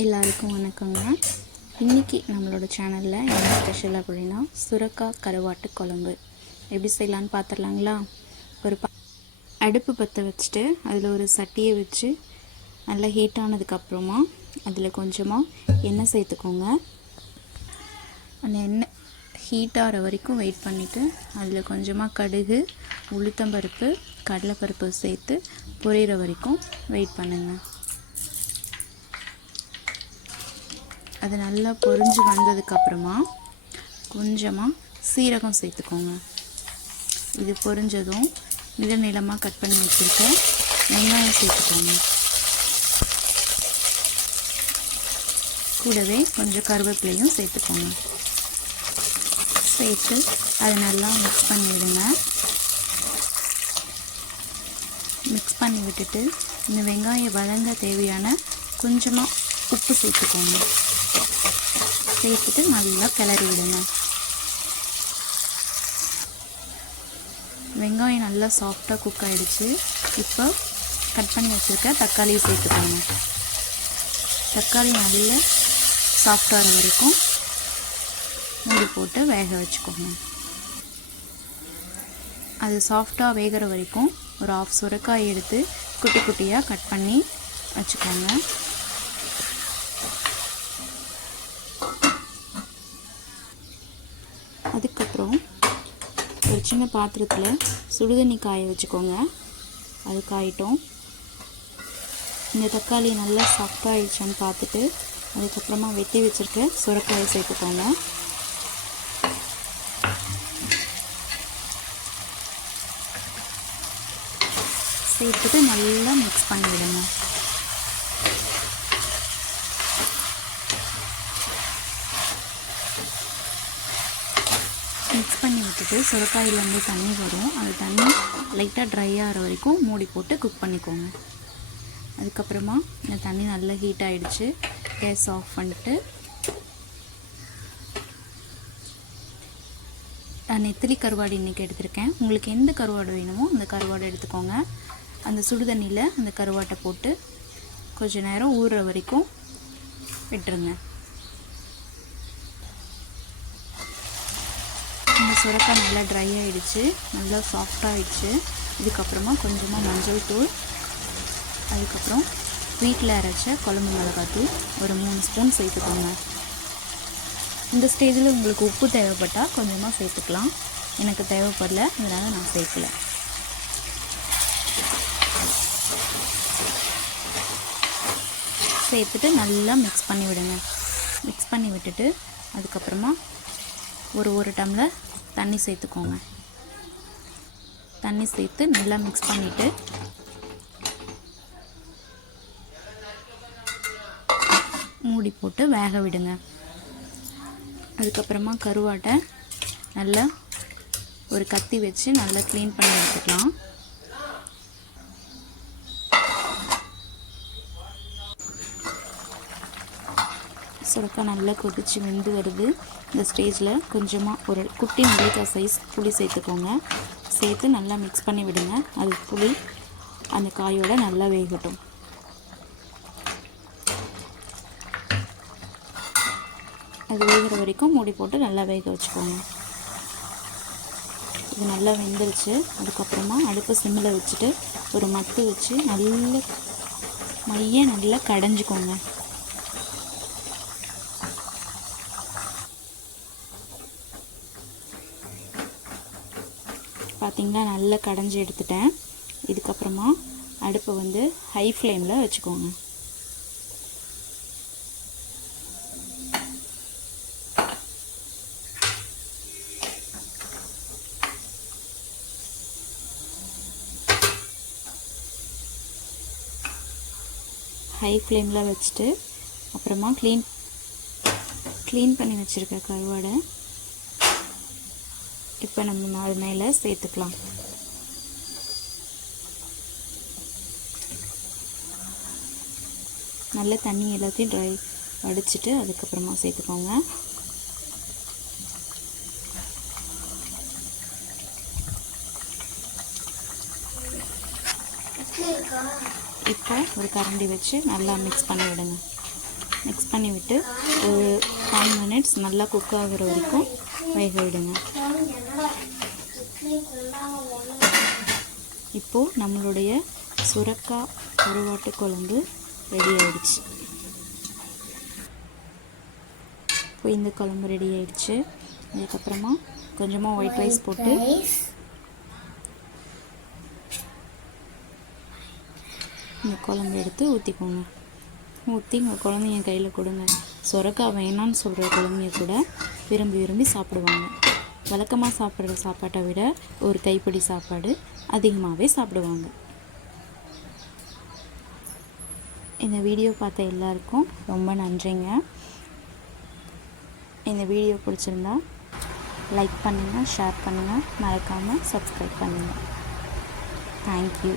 எல்லாருக்கும் வணக்கங்க. இன்றைக்கி நம்மளோட சேனலில் என்ன ஸ்பெஷல் அப்படின்னா சுரக்காய் கருவாட்டு குழம்பு. எப்படி செய்யலான்னு பார்த்துடலாங்களா ஒரு ப அடுப்பு பற்ற வச்சுட்டு அதில் ஒரு சட்டியை வச்சு நல்லா ஹீட் ஆனதுக்கப்புறமா அதில் கொஞ்சமாக எண்ணெய் சேர்த்துக்கோங்க. அந்த எண்ணெய் ஹீட் ஆகிற வரைக்கும் வெயிட் பண்ணிவிட்டு அதில் கொஞ்சமாக கடுகு உளுத்தம்பருப்பு கடலைப்பருப்பு சேர்த்து பொரியிற வரைக்கும் வெயிட் பண்ணுங்கள் அது நல்லா பொரிஞ்சு வந்ததுக்கப்புறமா கொஞ்சமாக சீரகம் சேர்த்துக்கோங்க. இது பொரிஞ்சதும் நில நிலமாக கட் பண்ணி வச்சுருக்க வெங்காயம் சேர்த்துக்கோங்க. கூடவே கொஞ்சம் கருவேப்பிலையும் சேர்த்துக்கோங்க. சேர்த்து அதை நல்லா மிக்ஸ் பண்ணிவிடுங்க மிக்ஸ் பண்ணி விட்டுட்டு இந்த வெங்காயம் வதங்க தேவையான கொஞ்சமாக உப்பு சேர்த்துக்கோங்க. சேர்த்துட்டு நல்லா கிளறி விடுங்க. வெங்காயம் நல்லா சாஃப்டாக குக் ஆகிடுச்சு இப்போ கட் பண்ணி வச்சுருக்க தக்காளியை சேர்த்துக்கோங்க. தக்காளி நல்லா சாஃப்டாகிற வரைக்கும் மூடி போட்டு வேக வச்சுக்கோங்க. அது சாஃப்டாக வேகிற வரைக்கும் ஒரு ஆஃப் சுரக்காய் எடுத்து குட்டி குட்டியாக கட் பண்ணி வச்சுக்கோங்க. அதுக்கப்புறம் ஒரு சின்ன பாத்திரத்தில் சுடுதண்ணி காய வச்சுக்கோங்க. அது காயிட்டோம். இந்த தக்காளி நல்லா சாஃப்டாகிடுச்சான்னு பார்த்துட்டு அதுக்கப்புறமா வெட்டி வச்சுருக்க சுரக்காயை சேர்த்துக்கோங்க. சேர்த்துட்டு நல்லா மிக்ஸ் பண்ணிவிடுங்க. மிக்ஸ் பண்ணி விட்டுட்டு சுரக்காயிலேருந்து தண்ணி வரும். அந்த தண்ணி லைட்டாக ட்ரை ஆகிற வரைக்கும் மூடி போட்டு குக் பண்ணிக்கோங்க. அதுக்கப்புறமா இந்த தண்ணி நல்லா ஹீட் ஆகிடுச்சு கேஸ் ஆஃப் பண்ணிட்டு நான் நெத்திலி கருவாடு இன்றைக்கி எடுத்திருக்கேன். உங்களுக்கு எந்த கருவாடு வேணுமோ அந்த கருவாடு எடுத்துக்கோங்க. அந்த சுடு தண்ணியில் அந்த கருவாட்டை போட்டு கொஞ்சம் நேரம் ஊறுற வரைக்கும் விட்டுருங்க. இந்த சுரக்காய் நல்லா ட்ரை ஆகிடுச்சு நல்லா சாஃப்டாகிடுச்சு இதுக்கப்புறமா கொஞ்சமாக மஞ்சள் தூள் அதுக்கப்புறம் வீட்டில் அரைச்ச குழம்பு மிளகாத்தூள் ஒரு மூணு ஸ்பூன் சேர்த்துக்கோங்க. இந்த ஸ்டேஜில் உங்களுக்கு உப்பு தேவைப்பட்டால் கொஞ்சமாக சேர்த்துக்கலாம். எனக்கு தேவைப்படல அதனால் நான் சேர்க்கல. சேர்த்துட்டு நல்லா மிக்ஸ் பண்ணி விடுங்க. மிக்ஸ் பண்ணி விட்டுட்டு அதுக்கப்புறமா ஒரு ஒரு டம்ளர் தண்ணி சேர்த்துக்கோங்க. தண்ணி சேர்த்து நல்லா மிக்ஸ் பண்ணிவிட்டு மூடி போட்டு வேக விடுங்க. அதுக்கப்புறமா கருவாட்டை நல்லா ஒரு கத்தி வச்சு நல்லா க்ளீன் பண்ணி எடுத்துக்கலாம். சுரக்கா நல்லா கொதித்து வெந்து வருது. இந்த ஸ்டேஜில் கொஞ்சமாக ஒரு குட்டி நெல்லிக்காய் சைஸ் புளி சேர்த்துக்கோங்க. சேர்த்து நல்லா மிக்ஸ் பண்ணி விடுங்க. அது புளி அந்த காயோட நல்லா வேகட்டும். அது வேகிற வரைக்கும் மூடி போட்டு நல்லா வேக வச்சுக்கோங்க. இது நல்லா வெந்துருச்சு. அதுக்கப்புறமா அடுப்பு சிம்மில் வச்சுட்டு ஒரு மத்து வச்சு நல்ல மைய நல்லா கடைஞ்சிக்கோங்க. பார்த்திங்கன்னா நல்லா கடைஞ்சி எடுத்துட்டேன். இதுக்கப்புறமா அடுப்பை வந்து ஹை ஃப்ளேமில் வச்சுக்கோங்க. ஹை ஃப்ளேமில் வச்சுட்டு அப்புறமா க்ளீன் க்ளீன் பண்ணி வச்சுருக்க கருவாடை. இப்போ நம்ம அது மேலே சேர்த்துக்கலாம். நல்ல தண்ணி எல்லாத்தையும் ட்ரை வடிச்சிட்டு அதுக்கப்புறமா சேர்த்துக்கோங்க. இப்போ ஒரு கரண்டி வச்சு நல்லா மிக்ஸ் பண்ணி விடுங்க. மிக்ஸ் பண்ணிவிட்டு ஒரு ஃபைவ் மினிட்ஸ் நல்லா குக் ஆகிற வரைக்கும் வேக விடுங்க. இப்போது நம்மளுடைய சுரக்காய் கருவாட்டு குழம்பு ரெடி ஆயிடுச்சு. இப்போ இந்த குழம்பு ரெடி ஆயிடுச்சு. அதுக்கப்புறமா கொஞ்சமாக ஒயிட் ரைஸ் போட்டு இந்த குழம்பு எடுத்து ஊற்றிக்கோங்க ஊற்றி உங்கள் குழந்தைங்க கையில் கொடுங்க. சொரக்கா வேணான்னு சொல்கிற குழந்தைங்க கூட விரும்பி விரும்பி சாப்பிடுவாங்க. வழக்கமாக சாப்பிட்ற சாப்பாட்டை விட ஒரு கைப்பிடி சாப்பாடு அதிகமாகவே சாப்பிடுவாங்க. இந்த வீடியோ பார்த்த எல்லாருக்கும் ரொம்ப நன்றிங்க. இந்த வீடியோ பிடிச்சிருந்தா லைக் பண்ணுங்கள் ஷேர் பண்ணுங்கள் மறக்காமல் சப்ஸ்கிரைப் பண்ணுங்கள் தேங்க்யூ